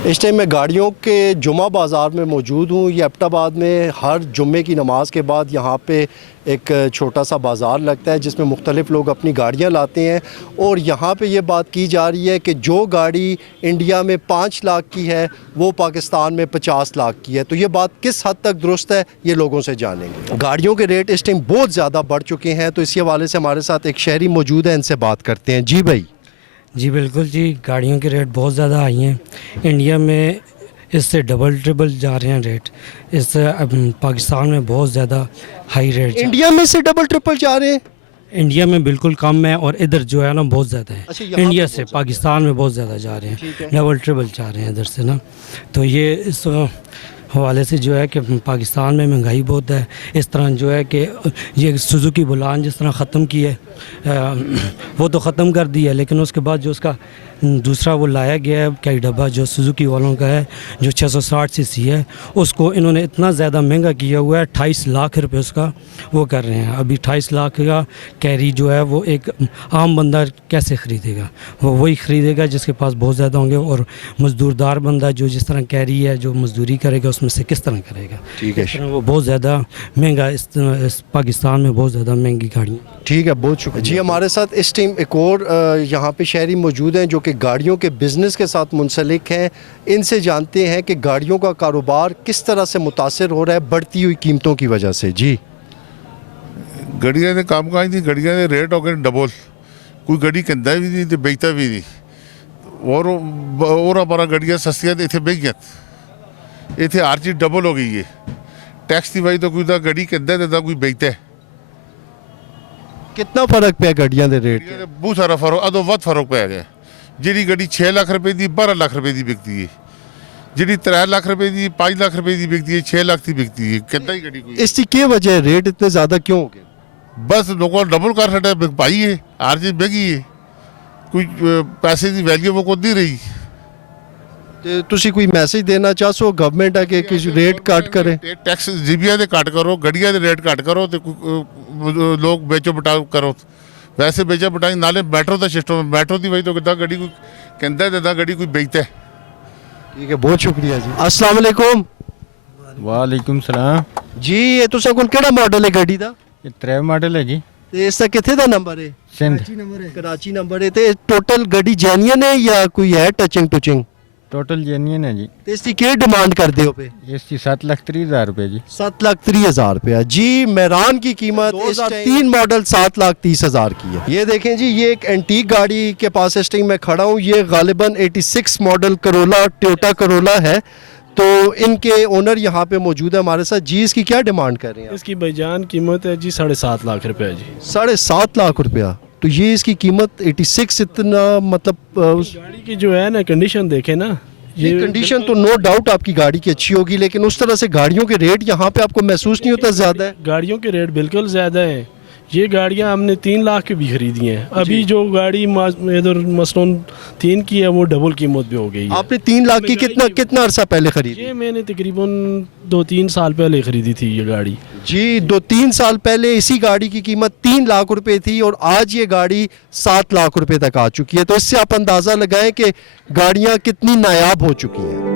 इस टाइम मैं गाड़ियों के जुमा बाज़ार में मौजूद हूँ। ये एबटाबाद में हर जुम्मे की नमाज़ के बाद यहाँ पे एक छोटा सा बाज़ार लगता है जिसमें मुख्तलिफ़ लोग अपनी गाड़ियाँ लाते हैं और यहाँ पे ये बात की जा रही है कि जो गाड़ी इंडिया में 5 लाख की है वो पाकिस्तान में 50 लाख की है। तो ये बात किस हद तक दुरुस्त है ये लोगों से जानेंगे। गाड़ियों के रेट इस टाइम बहुत ज़्यादा बढ़ चुके हैं, तो इसी हवाले से हमारे साथ एक शहरी मौजूद है, इनसे बात करते हैं। जी भाई। जी बिल्कुल जी, गाड़ियों के रेट बहुत ज़्यादा आई हैं इंडिया में, इससे डबल ट्रिपल जा रहे हैं रेट। इससे पाकिस्तान में बहुत ज़्यादा हाई रेट इंडिया में से डबल ट्रिपल जा रहे हैं? इंडिया में बिल्कुल कम है और इधर जो है ना बहुत ज़्यादा है। अच्छा, यहाँ इंडिया पे से बहुत पाकिस्तान में बहुत ज़्यादा जा रहे हैं, डबल ट्रिपल जा रहे हैं इधर से ना। तो ये इस हवाले से जो है कि पाकिस्तान में महंगाई बहुत है। इस तरह जो है कि ये सुजुकी बुलान जिस तरह ख़त्म की है वो तो ख़त्म कर दी है, लेकिन उसके बाद जो उसका दूसरा वो लाया गया है कई डब्बा जो सुजुकी वालों का है जो 660 सीसी है, उसको इन्होंने इतना ज़्यादा महंगा किया हुआ है। 28 लाख रुपए उसका वो कर रहे हैं। अभी 28 लाख का कैरी जो है वो एक आम बंदा कैसे ख़रीदेगा? वो वही ख़रीदेगा जिसके पास बहुत ज़्यादा होंगे, और मज़दूरदार बंदा जो जिस तरह कैरी है जो मज़दूरी करेगा उसमें से किस तरह करेगा? ठीक है, वो बहुत ज़्यादा महंगा इस पाकिस्तान में बहुत ज़्यादा महंगी गाड़ियाँ। ठीक है, बहुत शुक्रिया जी। हमारे साथ इस टाइम एक और यहाँ पे शहरी मौजूद हैं जो कि गाड़ियों के बिज़नेस के साथ मुंसलिक हैं। इनसे जानते हैं कि गाड़ियों का कारोबार किस तरह से मुतासर हो रहा है बढ़ती हुई कीमतों की वजह से। जी, गड्डियां ने काम काज नहीं, गड्डियां के रेट हो गए डबल। कोई गड्डी कहता भी नहीं तो बेचता भी नहीं। और हमारा गड्डियां सस्तियां इतने बेगियां, इतने हर चीज़ डबल हो गई है। टैक्स की वजह तो कोई गड्डी कहता है कोई बेचता है। कितना फर्क पिया गड्डियां दे रेट? बहुत सारा फर्क, अदो वध फर्क पै गया। जी गड्डी 6 लाख रुपए की 12 लाख रुपए की बिकती है, जी 3 लाख रुपए की 5 लाख रुपए की बिकती है, 6 लाख की बिकती है। कहता ही गड्डी कोई इसकी क्या वजह है, रेट इतने ज़्यादा क्यों हो गए? बस लोगों डबल कर छड़ा पाई है, हर चीज़ महंगी है। कोई पैसे की वैल्यू वो खुद नहीं रही। ਤੇ ਤੁਸੀਂ ਕੋਈ ਮੈਸੇਜ ਦੇਣਾ ਚਾਹੋ ਗਵਰਨਮੈਂਟ ਹੈ ਕਿ ਕਿਸ ਰੇਟ ਕੱਟ ਕਰੇ? टैक्स जीबिया के घट करो, गड्डिया के रेट घट करो तो लोग बेचो बटाओ करो। वैसे बेचा बटाई नाले मैट्रो का सिस्टम, मैट्रो की वजह तो कितना गड्डी कोई कहता है देता गड्डी कोई बेचता है। ठीक है, बहुत शुक्रिया जी। अस्सलाम वालेकुम। वालेकुम सलाम जी, ये तुसा कोल केड़ा मॉडल है गड्डी दा? ये 3 मॉडल है जी। ਤੇ ਇਸ ਦਾ ਕਿੱਥੇ ਦਾ ਨੰਬਰ ਹੈ? सिंध कराची नंबर है। ਤੇ ਟੋਟਲ ਗੱਡੀ ਜੈਨੂਇਨ ਹੈ ਜਾਂ ਕੋਈ ਹੈ ਟਚਿੰਗ ਟੁਚਿੰਗ? टोटल जेन्युइन है जी। ਤੇ ਇਸ ਦੀ ਕੀ ਡਿਮਾਂਡ ਕਰਦੇ ਹੋ पे? इसकी 7,30,000 रुपये जी। 7,30,000 रुपया जी। मेहरान की कीमत 2003 मॉडल 7,30,000 की है। ये देखें जी, ये एक एंटीक गाड़ी के पास इस टाइम मैं खड़ा हूँ। ये गालिबन 86 मॉडल करोला, टोयोटा करोला है। तो इनके ओनर यहाँ पे मौजूद है हमारे साथ। जी, इसकी क्या डिमांड कर रहे हैं? इसकी भाईजान कीमत है जी 7.5 लाख रुपया जी। 7.5 लाख रुपया। तो ये इसकी कीमत 86 इतना मतलब गाड़ी की जो है ना कंडीशन देखे ना, ये कंडीशन तो नो डाउट आपकी गाड़ी की अच्छी होगी, लेकिन उस तरह से गाड़ियों के रेट यहाँ पे आपको महसूस नहीं होता ज़्यादा है? गाड़ियों के रेट बिल्कुल ज़्यादा है। ये गाड़ियाँ हमने 3 लाख की भी खरीदी हैं। अभी जो गाड़ी इधर मसलन 3 की है वो डबल कीमत भी हो गई है। आपने 3 लाख की कितना अरसा पहले खरीदी? ये मैंने तकरीबन 2-3 साल पहले खरीदी थी ये गाड़ी जी। 2-3 साल पहले इसी गाड़ी की कीमत 3 लाख रुपए थी और आज ये गाड़ी 7 लाख रुपए तक आ चुकी है। तो इससे आप अंदाज़ा लगाएं कि गाड़ियाँ कितनी नायाब हो चुकी हैं।